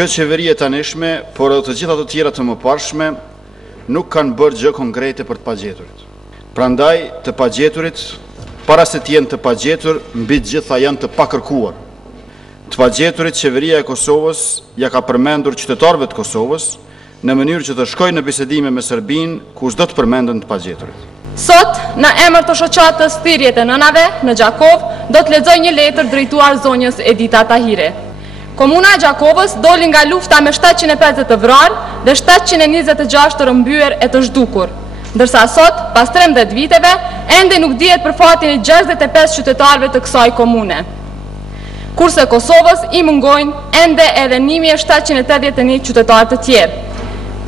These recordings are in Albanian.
Kjo qeveri e tanishme, por edhe të gjitha të tjera të mëparshme, nuk kanë bërë gjë konkrete për të pagjeturit. Prandaj, të pagjeturit, para se të jenë të pagjetur, mbi të gjitha janë të pakërkuar. Të pagjeturit, qeveria e Kosovës ja ka përmendur qytetarëve të Kosovës në mënyrë që të shkojnë në bisedime me Serbinë, ku s'do të përmendën të pagjeturit. Sot, në emër të shoqatës Thirrjet e Nënave në Gjakov, do të lexoj një letër drejtuar zonjës Edita Tahiri. Komuna e Gjakovës doli nga lufta me 750 të vrarë dhe 726 të rëmbyer e të zhdukur. Ndërsa sot, pas 13 viteve, ende nuk dihet për fatin e 65 qytetarëve të kësaj komune. Kurse Kosovës i mungojnë ende edhe 1781 qytetarë të tjerë.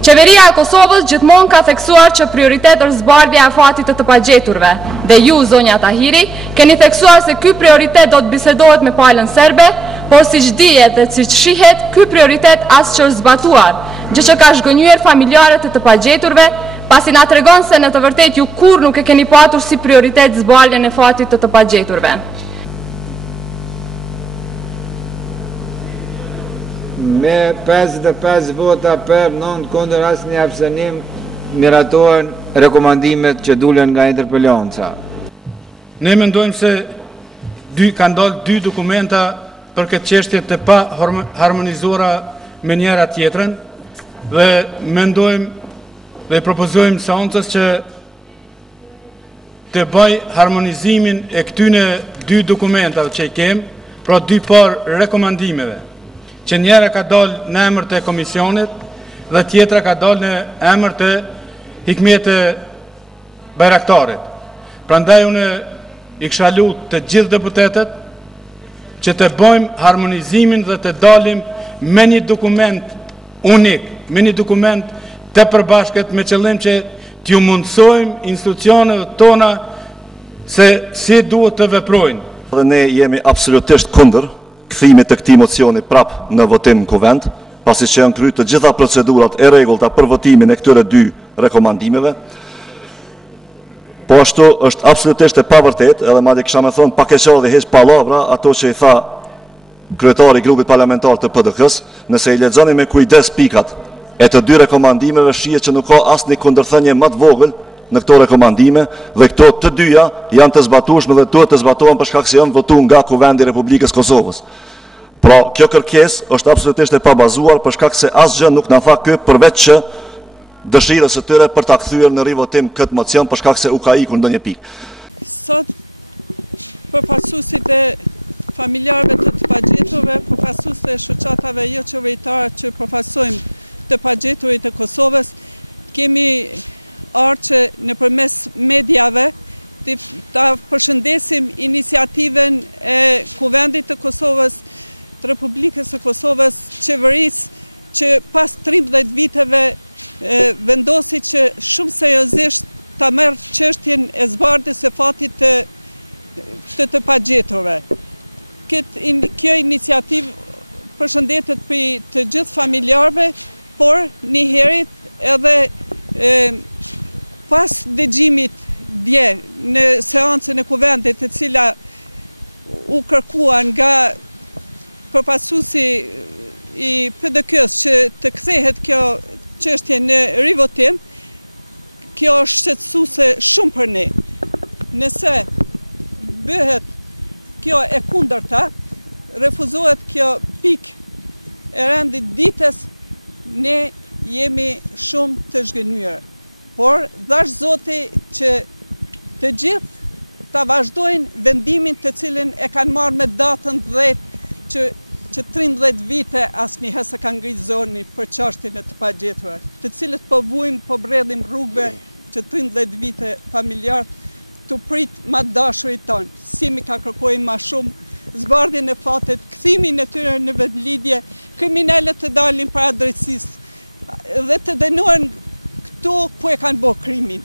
Qeveria e Kosovës gjithmonë ka theksuar që prioritet është zbardhja e fatit të pagjeturve, dhe ju, zonja Tahiri, keni theksuar se ky prioritet do të bisedohet me palën serbe, por siç dihet dhe siç shihet, ky prioritet as që është zbatuar, gjë që ka zhgënjyer familjarët e të pagjeturve, pasi na tregon se në të vërtetë ju kurrë nuk e keni patur si prioritet zbardhjen e fatit të pagjeturve. Me 55 vota për, 9 kundër asnjë abstenim, miratohen rekomandimet që dulen nga interpellanca. Ne mendojmë se kanë dalë 2 dokumenta për këtë çështje të pa harmonizuara me njëra tjetrën dhe mendojmë dhe propozojmë seancës që të bëj harmonizimin e këtyne 2 dokumentave që i kemë, pra 2 parë rekomandimeve, që njëra ka dalë në emër të komisionit dhe tjetra ka dalë në emër të Hikmet Bajraktarit. Prandaj unë i kisha lutur të gjithë deputetët që të bëjmë harmonizimin dhe të dalim me një dokument unik, me një dokument të përbashkët me qëllim që t'ju mundsojmë institucioneve tona se si duhet të veprojnë. Dhe ne jemi absolutisht kundër kthimit të këtij mocioni prap në votim në kuvent, pasi që janë kryer të gjitha procedurat e rregullta për votimin e këtyre 2 rekomandimeve. Po ashtu është absolutisht e pavërtet, edhe madje kisha më thonë pa keqardhje dhe hiç pallavra ato që i tha kryetari i grupit parlamentar të PDK-s, nëse i lexoni me kujdes pikat e të 2 rekomandimeve, shihet që nuk ka asnjë kundërthënie më të vogël në këto rekomandime dhe këto të dyja janë të zbatueshme dhe duhet të zbatohen për shkak se janë votuar nga Kuvendi i Republikës Kosovës. Pra, kjo kërkesë është absolutisht e pabazuar për shkak se asgjë nuk na tha ky përveç që dëshirës së tyre për ta kthyer në rivotim këtë mocion për shkak se u ka ikur ndonjë pikë. Sot përfaqësuesit e familjarëve të pagjeturve, përfaqësuesit e shoqatave jo qeveritare që përfaqësojmë të pagjeturit të Kosovës, kemi që në përmes medjave ta përshëndesim iniciativen e Kuvendit të Kosovës, të Republikës të Kosovës, qeverisë që pas 13 viteve vendosi që shumë seriozisht ta merr çështjen e zbardhjes së fatit të pagjeturve. Kjo iniciativë përshëndetet për të gjithë familjarëve, por njëherët edhe pas dëgjimit dje në seancën e Kuvendit, e cila u kërkua nga përfaqësuesi i PDK-s që të kthehet kjo çështje në rivotim, kjo është shqetësuese shumë për ne. Nëse bëhet kjo e kundërta, refuzohet kjo pikë e rendit ditës, ne jemi shumë të zhgënjur. Por dhash Zoti që të gjithë ta vazhdojnë vendimin të cilin e kanë marrë me datën 10 që 13 vite asnjëherë s'e kanë ngritë zoni për çështjen e të pagjeturve, të cilët po vujmë, po bredhim rrugëve që 13 vite familjarët të prit ma dashurit tonë. Si mi ka kërkojnë ma shumë zbardhjen e fatit, kthimin e tyre në vendlidhje, kriminalët të dalin para drejtësisë dhe të dënohen këtu ku e kanë bërë krimin.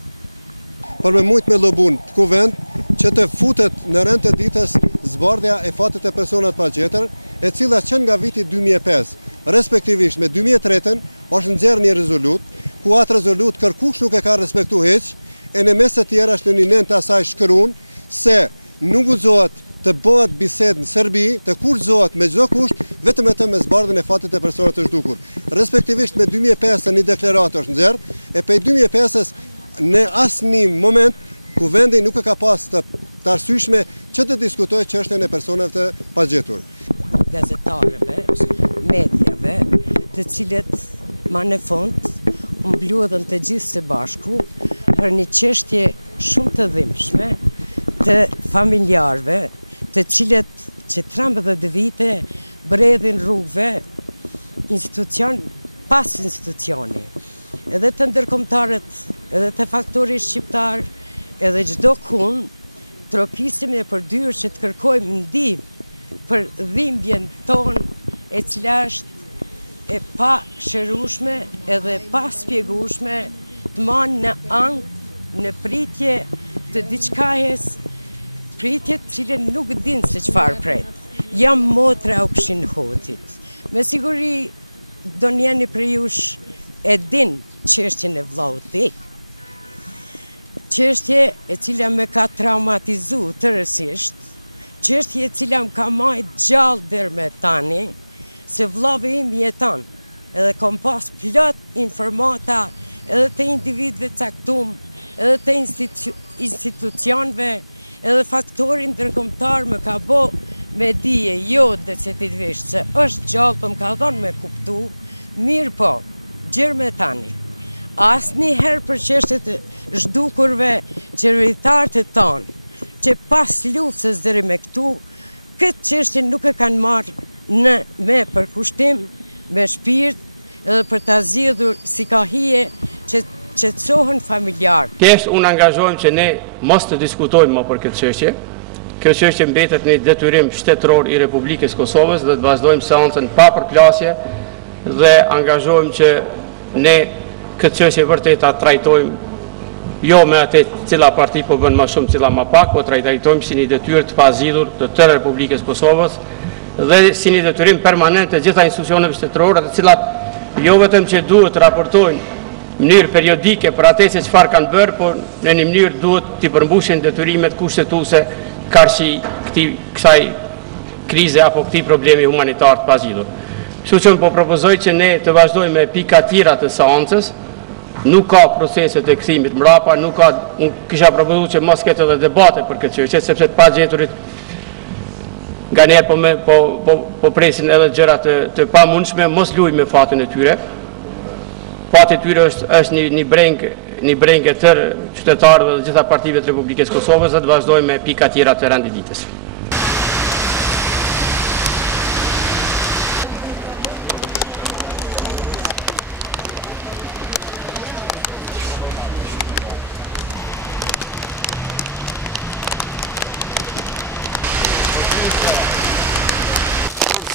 Për me mujt me lobun kuvend që të futet në rend të ditës zbardhja e fatit e personat pagjetër, e cila që nga viti 2005, respektivisht me 2003, është nxjerrë një rezolut, ku atë rezolut kërkush nuk e ka respektu heq, e në mes të tjera është në një nën të asaj shkruan se nuk guxohet të bëhet bisedë në Serbi, të kurrëzohet me çdo kusht, vetëm me zbardhjen e fatit të personave të zhdukur. Respektivisht me 2005 një deklaratë është nxjerr, e prej 2005-s në asnjë moment kuvendi nuk e ka pas të arsyeshme që të diskutojë çështjen e personave të pagjetur. Gazetarëve, mediave, të cilët ma në fund mbluadhen të gjithë së bashku për një çështje shumë të dhimbshme të familjarëve, të cilët që 13 vite bredhin rrugëve institucion pas institucioni. Edhe të ndërkombëtarët, edhe të faktorit shqiptar, edhe çdo kund trokisim e përdyrë që të kërkojmë ndihmë për dhimbjen tonë, e cila është e pa shërueshme edhe pa spjegueshme, të manë në ankth, në pritje të diçkajes, pritje të cilën nuk din se çfarë pret. Jam motra u Këshin Hotit. Me siguri do njeni për jush e din çështjen e vllaut tik. Çështje e cila me ka traumatizu tërësisht, çështje e cila më ka majt gjallë deri me tani, se vllavi im jeton, edhe kom pas plot informata edhe të individëve caktuar, edhe të institucionëve, edhe faktorin ndërkombëtar më ka bo me dije jo decetitvisht se është gjallë, për më ka thonë me kuptu, mirë po, gjërë me tani. Asnjëherë për çështjet e zhdukurve qeveritarët e tonë, që pas luftës deri me këtu, këtë çështje nuk e kanë marrë me përkushtim, me shpirt, edhe për ta zgjedhur si ka hije që qetësohen familjarë.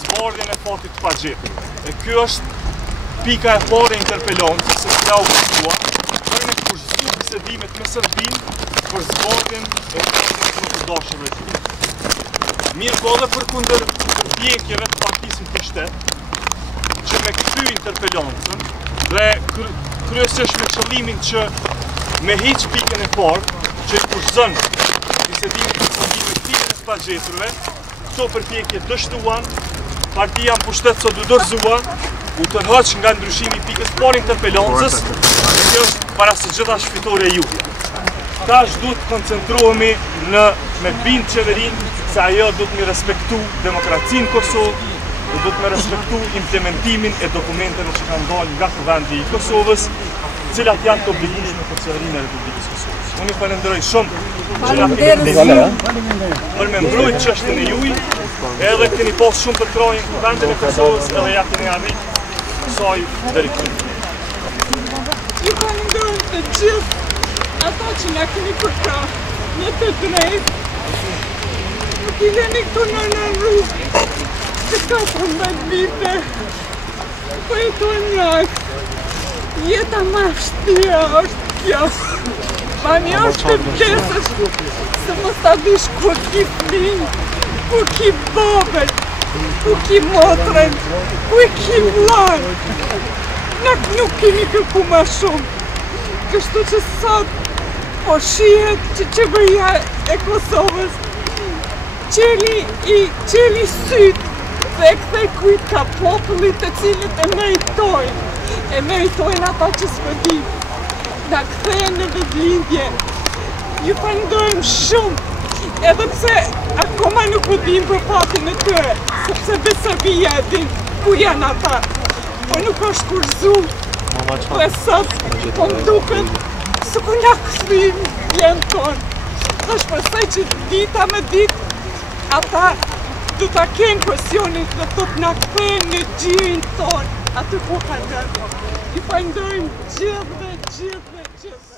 Zbardhjen e fatit të pagjetur. E kjo është pika e parë e interpellancës, se t'ja u kërkuar për në kurzu bisedimet me Serbinë për zbardhjen e fatit më të dashurve të tij. Mirë po edhe përkundër përpjekjeve të partisë të shtetë, që me kthy interpellancën dhe kryesisht me qëllimin që me hiq pikën e parë, që i kurzon bisedimit të Serbinë me kthimin e të pagjeturve, këto përpjekje dështuan, partia më pushtet sot u dorëzua, u tërhoq nga ndryshimi i pikës parë interpellancës, që është para së gjitha shfitore e juve. Tash duhet të koncentrohemi me bind qeverinë se ajo duhet me respektu demokracinë Kosovë, duhet me respektu implementimin e dokumenteve që kanë dalë nga kuvendi i Kosovës, cilat janë të obligueshme për qeverinë e Republikës Kosovës. Unë i falenderoj shumë për me mbrojtë çështjen e juaj, edhe keni pas shumë të krajën kuvendin e Kosovës edhe ja keni arrit kësaj deri këtu. Ju falenderoj të gjithë ata që na keni përkrahur një të drejtë. Nuk i leni këtu në rrugë, që ka 15 vite, po jetojmë lart. Jeta ma vështira është kjo. Ma një është të vdesësh, se mos ta dish kur ki flinë, kur ki babet, kur ki motrën, kur ki vlanë. Nuk keni kërku ma shumë. Kështu që sot po shihet që qeveria e Kosovës qeli sytë dhe kthej kujt ka popullit të cilët e meritojnë ata që s'po di. Na kthejnë në vëvlindje. Ju falenderojmë shumë, edhe pse akoma nuk po dim për fatin e tyre, sepse besërbia e dim ku janë ata. Po nuk është kurzu, dhe sot po më duket së ku na kthim jenë tonë. Dhe shpresoj që dita me ditë ata du ta kenë presionin dhe të na kthejnë në gjirin tonë, aty ku ka ndërë. Ju falenderojmë gjithë.